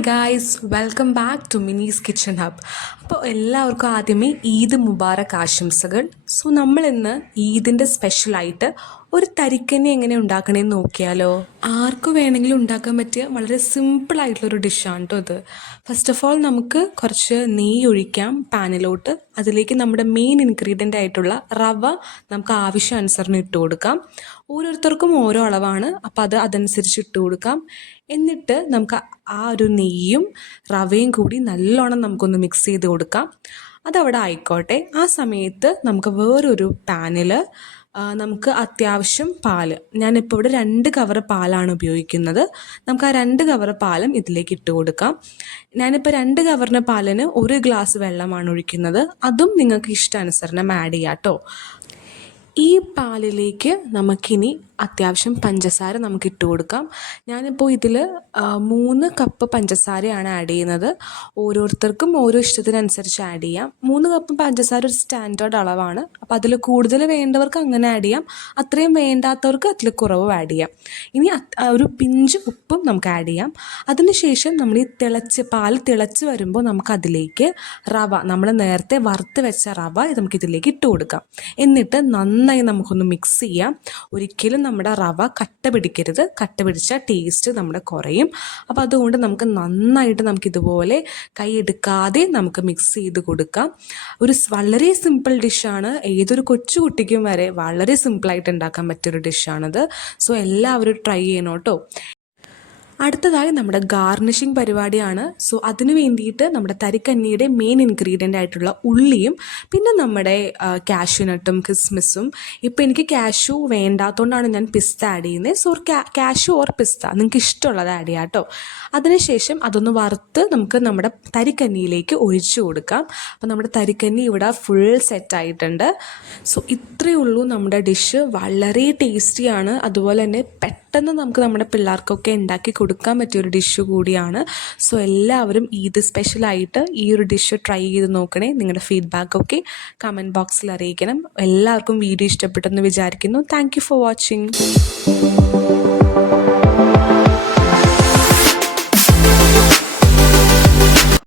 Hi guys, welcome back to Mini's kitchen hub. അപ്പോൾ എല്ലാവർക്കും ആദ്യമേ ഈദ് മുബാറക് ആശംസകൾ. സോ നമ്മളിന്ന് ഈദിൻ്റെ സ്പെഷ്യലായിട്ട് ഒരു തരിക്കഞ്ഞി എങ്ങനെ ഉണ്ടാക്കണമെന്ന് നോക്കിയാലോ. ആർക്കു വേണമെങ്കിലും ഉണ്ടാക്കാൻ പറ്റിയ വളരെ സിമ്പിളായിട്ടുള്ളൊരു ഡിഷാണ് കേട്ടോ ഇത്. ഫസ്റ്റ് ഓഫ് ഓൾ നമുക്ക് കുറച്ച് നെയ്യ് ഒഴിക്കാം പാനിലോട്ട്. അതിലേക്ക് നമ്മുടെ മെയിൻ ഇൻഗ്രീഡിയൻ്റ് ആയിട്ടുള്ള റവ നമുക്ക് ആവശ്യാനുസരണം ഇട്ട് കൊടുക്കാം. ഓരോരുത്തർക്കും ഓരോ അളവാണ്, അപ്പോൾ അതനുസരിച്ച് ഇട്ട് കൊടുക്കാം. എന്നിട്ട് നമുക്ക് ആ ഒരു നെയ്യും റവയും കൂടി നല്ലോണം നമുക്കൊന്ന് മിക്സ് ചെയ്ത് കൊടുക്കാം. അതവിടെ ആയിക്കോട്ടെ. ആ സമയത്ത് നമുക്ക് വേറൊരു പാനിൽ നമുക്ക് അത്യാവശ്യം പാല്, ഞാനിപ്പോൾ ഇവിടെ 2 കവർ പാലാണ് ഉപയോഗിക്കുന്നത്. നമുക്ക് ആ 2 കവർ പാലും ഇതിലേക്ക് ഇട്ട് കൊടുക്കാം. ഞാനിപ്പോൾ 2 കവറിന് പാലിന് 1 ഗ്ലാസ് വെള്ളമാണ് ഒഴിക്കുന്നത്. അതും നിങ്ങൾക്ക് ഇഷ്ടാനുസരണം ആഡ് ചെയ്യാം കേട്ടോ. ഈ പാലിലേക്ക് നമുക്കിനി അത്യാവശ്യം പഞ്ചസാര നമുക്ക് ഇട്ട് കൊടുക്കാം. ഞാനിപ്പോൾ ഇതിൽ 3 കപ്പ് പഞ്ചസാരയാണ് ആഡ് ചെയ്യുന്നത്. ഓരോരുത്തർക്കും ഓരോ ഇഷ്ടത്തിനനുസരിച്ച് ആഡ് ചെയ്യാം. 3 കപ്പ് പഞ്ചസാര ഒരു സ്റ്റാൻഡേർഡ് അളവാണ്. അപ്പോൾ അതിൽ കൂടുതൽ വേണ്ടവർക്ക് അങ്ങനെ ആഡ് ചെയ്യാം, അത്രയും വേണ്ടാത്തവർക്ക് അതിൽ കുറവ് ആഡ് ചെയ്യാം. ഇനി ഒരു പിഞ്ച് ഉപ്പും നമുക്ക് ആഡ് ചെയ്യാം. അതിനുശേഷം നമ്മൾ ഈ പാൽ തിളച്ച് വരുമ്പോൾ നമുക്കതിലേക്ക് റവ, നമ്മൾ നേരത്തെ വറുത്ത് വെച്ച റവ നമുക്കിതിലേക്ക് ഇട്ട് കൊടുക്കാം. എന്നിട്ട് നന്നായി നമുക്കൊന്ന് മിക്സ് ചെയ്യാം. ഒരിക്കലും നമ്മുടെ റവ കട്ട പിടിക്കരുത്. കട്ട പിടിച്ച ടേസ്റ്റ് നമ്മുടെ കുറയും. അപ്പോൾ അതുകൊണ്ട് നമുക്ക് നന്നായിട്ട് നമുക്കിതുപോലെ കൈ എടുക്കാതെ നമുക്ക് മിക്സ് ചെയ്ത് കൊടുക്കാം. വളരെ സിമ്പിൾ ഡിഷാണ്. ഏതൊരു കൊച്ചുകുട്ടിക്കും വരെ വളരെ സിമ്പിളായിട്ട് ഉണ്ടാക്കാൻ പറ്റിയൊരു ഡിഷാണിത്. സോ എല്ലാവരും ട്രൈ ചെയ്യണം കേട്ടോ. അടുത്തതായി നമ്മുടെ ഗാർണിഷിങ് പരിപാടിയാണ്. സോ അതിന് വേണ്ടിയിട്ട് നമ്മുടെ തരിക്കഞ്ഞിയുടെ മെയിൻ ഇൻഗ്രീഡിയൻ്റ് ആയിട്ടുള്ള ഉള്ളിയും പിന്നെ നമ്മുടെ കാഷ്യൂനട്ടും കിസ്മിസും. ഇപ്പോൾ എനിക്ക് കാഷ്യൂ വേണ്ടാത്തതുകൊണ്ടാണ് ഞാൻ പിസ്ത ആഡ് ചെയ്യുന്നത്. സോ കാഷ്യൂ ഓർ പിസ്ത നിങ്ങൾക്ക് ഇഷ്ടമുള്ളത് ആഡ് ചെയ്യാം കേട്ടോ. അതിനുശേഷം അതൊന്ന് വറുത്ത് നമുക്ക് നമ്മുടെ തരിക്കഞ്ഞിയിലേക്ക് ഒഴിച്ചു കൊടുക്കാം. അപ്പോൾ നമ്മുടെ തരിക്കഞ്ഞി ഇവിടെ ഫുൾ സെറ്റായിട്ടുണ്ട്. സോ ഇത്രയേ ഉള്ളൂ നമ്മുടെ ഡിഷ്. വളരെ ടേസ്റ്റിയാണ്. അതുപോലെ തന്നെ പെട്ടെന്ന് നമുക്ക് നമ്മുടെ പിള്ളേർക്കൊക്കെ ഉണ്ടാക്കി കൊടുക്കാൻ പറ്റിയൊരു ഡിഷ് കൂടിയാണ്. സോ എല്ലാവരും ഈദ് സ്പെഷ്യലായിട്ട് ഈ ഒരു ഡിഷ് ട്രൈ ചെയ്ത് നോക്കണേ. നിങ്ങളുടെ ഫീഡ്ബാക്കൊക്കെ കമൻറ്റ് ബോക്സിൽ അറിയിക്കണം. എല്ലാവർക്കും വീഡിയോ ഇഷ്ടപ്പെട്ടെന്ന് വിചാരിക്കുന്നു. Thank you for watching.